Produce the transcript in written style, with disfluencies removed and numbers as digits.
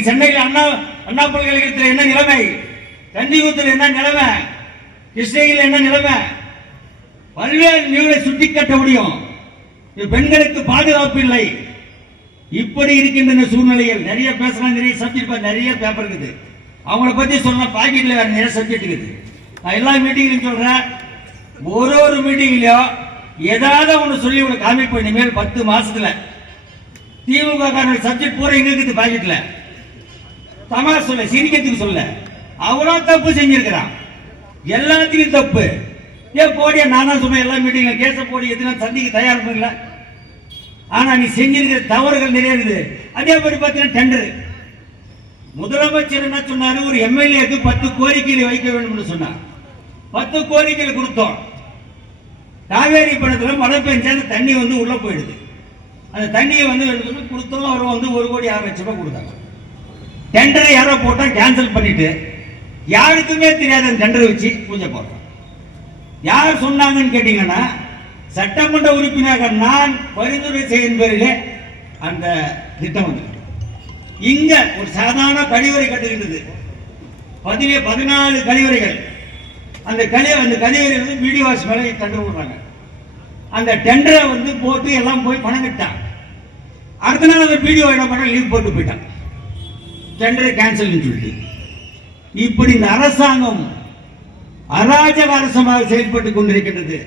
இன்னைக்கு சென்னையில் அண்ணா பல்கலைக்கழகத்தில் என்ன நிலைமை, தண்டியூத்தில் என்ன நிலைமை, கிருஷ்ணகிரியில் என்ன நிலைமை, பல்வேறு நிலைகளை சுட்டிக்காட்ட முடியும். பெண்களுக்கு பாதுகாப்பு இல்லை. இப்படி இருக்கின்ற சூழ்நிலையில் நிறைய பேசலாம், நிறைய சப்ஜெக்ட், நிறைய பேப்பர் இருக்குது. அவங்கள பத்தி சொன்ன பாக்கெட்ல வேற நிறைய சப்ஜெக்ட் இருக்குது. நான் எல்லா மீட்டிங்லையும் சொல்றேன், ஒரு மீட்டிங்லயும் ஏதாவது ஒன்று சொல்லி உங்களை காமிப்போம். இனிமேல் 10 மாசத்துல திமுக சப்ஜெக்ட் பூரா எங்க இருக்குது பாக்கெட்ல. தமாஷ் சொல்ல, சிரிக்கிறதுக்கு சொல்ல, அவ்வளோ தப்பு செஞ்சிருக்கிறான். எல்லாத்தையும் தப்பு. ஏன் போடியா, நானா சொன்னேன் எல்லா மீட்டிங்ல கேச போடி எத்தனை சந்திக்க தயார் பண்ணல. ஆனா நீ செஞ்சிருக்கிற தவறுகள் நிறைய இருக்குது. அதே மாதிரி பார்த்தீங்கன்னா டெண்டர், முதலமைச்சர் என்ன சொன்னாரு, ஒரு எம்எல்ஏக்கு 10 கோரிக்கைகளை வைக்க வேண்டும் சொன்னார். 10 கோரிக்கைகள் கொடுத்தோம். காவேரி பணத்துல மழை பெஞ்சா அந்த தண்ணி உள்ள போயிடுது. அந்த தண்ணியை கொடுத்தோம். அவர் 1,06,00,000 கொடுத்தாங்க. டெண்டரை யாரோ போட்டா கேன்சல் பண்ணிட்டு யாருக்குமே தெரியாத அந்த டெண்டரை வச்சு பூஜை போடுறோம். யார் சொன்னாங்கன்னு கேட்டீங்கன்னா, சட்டமன்ற உறுப்பினராக நான் பரிந்துரை செய்யும் பேரில் அந்த திட்டம் வந்து இங்க ஒரு சாதாரண கழிவறை கட்டுகின்றது. 14 கழிவறைகள். அந்த கழிவறை வீடியோ வாஷ் மேலே தண்டு விடுறாங்க. அந்த டெண்டரை போட்டு எல்லாம் போய் பணம் கட்டான். அடுத்த நாள் அந்த வீடியோ என்ன பண்ண லீவ் போட்டு போயிட்டான். டெண்டரை கேன்சல் சொல்லிட்டு. இப்படி இந்த அரசாங்கம் அராஜக அரசமாக செயல்பட்டுக் கொண்டிருக்கின்றது.